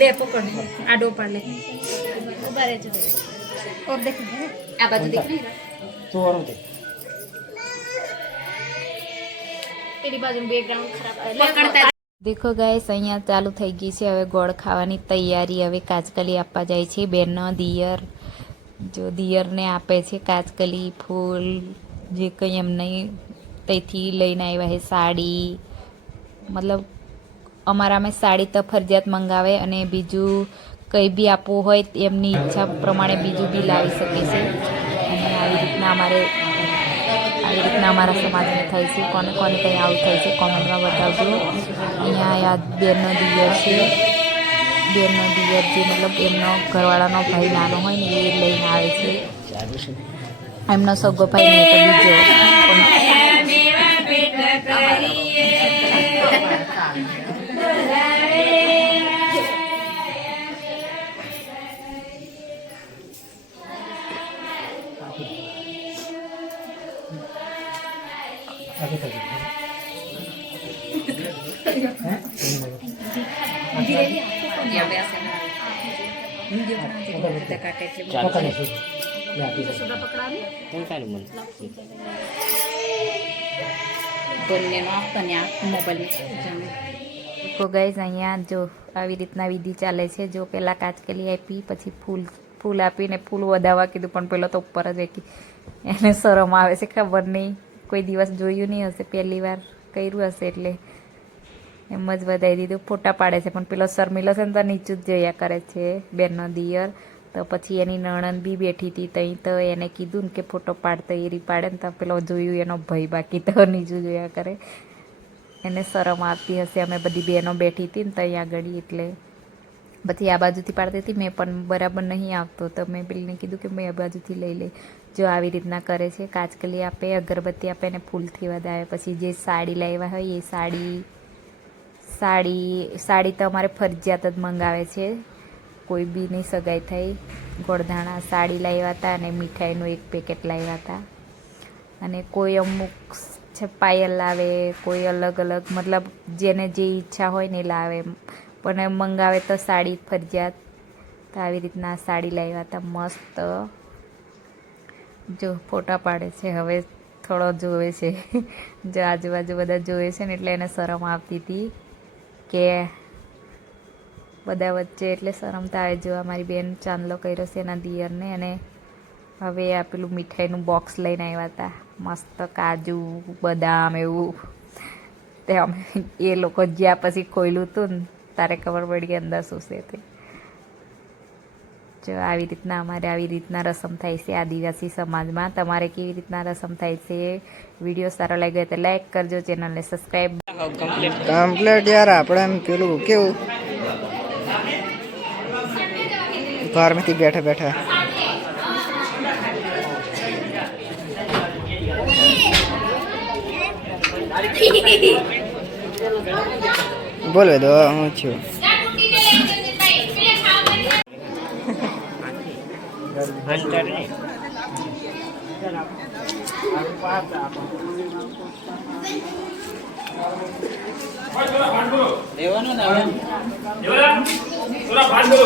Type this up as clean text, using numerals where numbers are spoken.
ले पकड़ आडो पाड़ ले और देख आ बाजू देख रही तो और दे तेरी बाजू में बैकग्राउंड खराब पकड़ता देखो गाइस अहींया चालू થઈ ગઈ છે હવે ગોળ ખાવાની તૈયારી। હવે કાચકલી આપવા જાય છે બેનનો દિયર, જો દિયરને આપે છે કાચકલી ફૂલ જે કંઈ એમને ત્યાંથી લઈને આવ્યા છે સાડી, મતલબ અમારામાં સાડી તો ફરજિયાત મંગાવે અને બીજું કંઈ બી આપવું હોય એમની ઈચ્છા પ્રમાણે બીજું બી લાવી શકે છે। અને આવી રીતના અમારા સમાજમાં થાય છે। કોને કોને કંઈ આવું થાય છે કોમેન્ટમાં બતાવજો। અહીંયા આ બેનનો દિયર છે, બેનનો દિયર જે મતલબ એમનો ઘરવાળાનો ભાઈ નાનો હોય ને એ લઈને આવે છે, એમનો સગો ભાઈ નહીં તો બીજો आगे तक તો ગાઈઝ અહીંયા જો આવી રીતના વિધિ ચાલે છે। જો પહેલાં કાચકલી આપી પછી ફૂલ આપીને ફૂલ વધાવવા કીધું પણ પેલો તો ઉપર જ એકી એને શરમ આવે છે, ખબર નહીં કોઈ દિવસ જોયું નહીં હશે, પહેલી વાર કર્યું હશે એટલે એમ જ વધાવી દીધું। ફોટા પાડે છે પણ પેલો શર્મિલો છે ને તો નીચું જ જોયા કરે છે બેનનો દિયર। તો પછી એની નણંદ બી બેઠી હતી ત્યાં તો એને કીધું ને કે ફોટો પાડતો એ રી પાડે ને તો પેલો જોયું એનો ભાઈ બાકી તો નીચું જોયા કરે, એને શરમ આવતી હશે। અમે બધી બહેનો બેઠી હતી ને ત્યાં આગળ એટલે પછી આ બાજુથી પાડતી હતી મેં પણ બરાબર નહીં આવતો તો મેં પેલીને કીધું કે મેં આ બાજુથી લઈ લે। જો આવી રીતના કરે છે, કાચકલી આપે, અગરબત્તી આપે ને ફૂલથી વધાવે। પછી જે સાડી લાવ્યા હોય એ સાડી તો અમારે ફરજિયાત જ મંગાવે છે, કોઈ બી નહીં સગાઈ થઈ। ગોળધાણા સાડી લાવ્યા હતા અને મીઠાઈનું એક પેકેટ લાવ્યા હતા અને કોઈ અમુક છે પાયલ લાવે, કોઈ અલગ અલગ મતલબ જેને જે ઈચ્છા હોય ને લાવે પણ મંગાવે તો સાડી ફરજિયાત। તો આવી રીતના સાડી લાવ્યા હતા મસ્ત, જો ફોટા પાડે છે હવે થોડો જોવે છે જો આજુબાજુ બધા જોવે છે ને એટલે એને શરમ આવતી હતી કે બધા વચ્ચે એટલે શરમ તો આવે। જો અમારી બેન ચાંદલો કર્યો છે એના દિયરને અને હવે આ પેલું મીઠાઈનું બોક્સ લઈને આવ્યા હતા મસ્ત કાજુ બદામ એવું, તે અમે એ લોકો જ્યાં પછી ખોલ્યું હતું ને તારે ખબર પડી અંદર શું છે તે। જો આવી રીતના અમારે આવી રીતના રસમ થાય છે આદિવાસી સમાજમાં। તમારે કેવી રીતના રસમ થાય છે? વિડીયો સારો લાગ્યો તો લાઈક કરજો, ચેનલને સબસ્ક્રાઈબ કમ્પ્લીટ યાર। આપણે એમ પેલું કેવું ઘરમાંથી બેઠા બેઠા બોલવે દો હું છું आलू